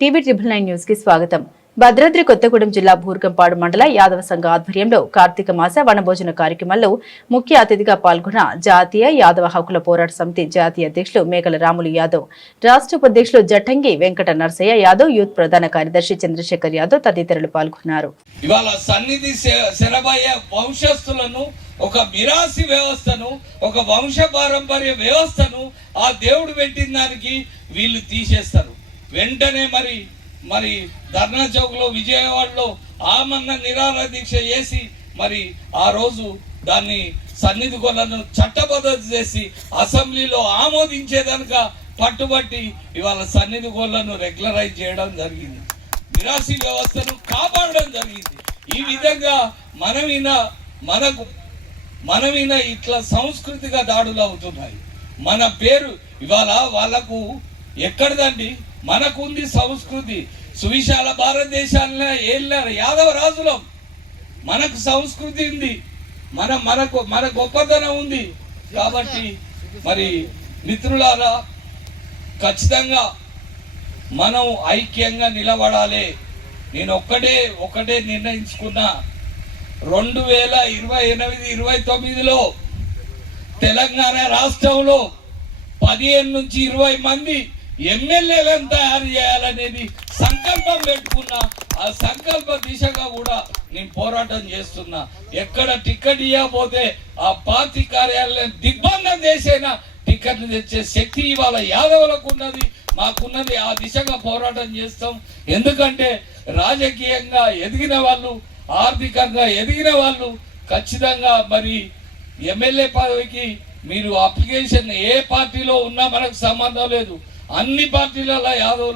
TV triple nine న్యూస్కి స్వాగతం. భద్రాద్రి కొత్తగూడెం జిల్లా భూర్గంపాడు మండల యాదవ సంఘ ఆధ్వర్యంలో కార్తీక మాస వనభోజన కార్యక్రమంలో ముఖ్య అతిథిగా పాల్గొన్న జాతీయ యాదవ హక్కుల పోరాట సమితి జాతీయ అధ్యక్షులు మేకల రాములు యాదవ్ రాష్ట్ర ఉపాధ్యక్షులు జట్టంగి వెంకట నరసయ్య యాదవ్ యూత్ ప్రధాన కార్యదర్శి చంద్రశేఖర్ యాదవ్ తదితరులు పాల్గొన్నారు. ఇవాళ సన్నిధి వంశస్థులను ఒక మిరాసి వ్యవస్థను ఒక వంశ పారంపర్య వ్యవస్థను ఆ దేవుడు పెట్టిన దానికి వీళ్ళు తీసేస్తారు. వెంటనే మరి మరి ధర్నా చౌక్లో విజయవాడలో ఆమన్న నిరాహార దీక్ష చేసి మరి ఆ రోజు దాన్ని సన్నిధి కొలను చట్టబద్ధ చేసి అసెంబ్లీలో ఆమోదించేదనక పట్టుబట్టి ఇవాళ సన్నిధి గోళ్ళను రెగ్యులరైజ్ చేయడం జరిగింది. నిరాశి వ్యవస్థను కాపాడడం జరిగింది. ఈ విధంగా మనమిన మనకు మనమిన ఇట్లా సాంస్కృతిక దాడులు అవుతున్నాయి. మన పేరు ఇవాళ వాళ్ళకు ఎక్కడదండి? మనకు ఉంది సంస్కృతి. సువిశాల భారతదేశాల్లో ఏళ్ళారు యాదవ రాజులం. మనకు సంస్కృతి ఉంది. మన మనకు మన గొప్పతనం ఉంది. కాబట్టి మరి మిత్రులారా ఖచ్చితంగా మనం ఐక్యంగా నిలబడాలి. నేను ఒక్కటే ఒకటే నిర్ణయించుకున్నా. రెండు వేల ఇరవై ఎనిమిది ఇరవై తొమ్మిదిలో తెలంగాణ రాష్ట్రంలో పదిహేను నుంచి ఇరవై మంది ఎమ్మెల్యేలను తయారు చేయాలనేది సంకల్పం పెట్టుకున్నా ఆ సంకల్ప దిశగా కూడా నేను పోరాటం చేస్తున్నా. ఎక్కడ టికెట్ ఇవ్వకపోతే ఆ పార్టీ కార్యాలయం దిగ్బంధం చేసేనా? టికెట్లు తెచ్చే శక్తి ఇవాళ యాదవులకు ఉన్నది మాకున్నది ఆ దిశగా పోరాటం చేస్తాం. ఎందుకంటే రాజకీయంగా ఎదిగిన వాళ్ళు ఆర్థికంగా ఎదిగిన వాళ్ళు ఖచ్చితంగా మరి ఎమ్మెల్యే పదవికి మీరు అప్లికేషన్ ఏ పార్టీలో ఉన్నా మనకు సంబంధం లేదు. అన్ని పార్టీలలో యాదవ్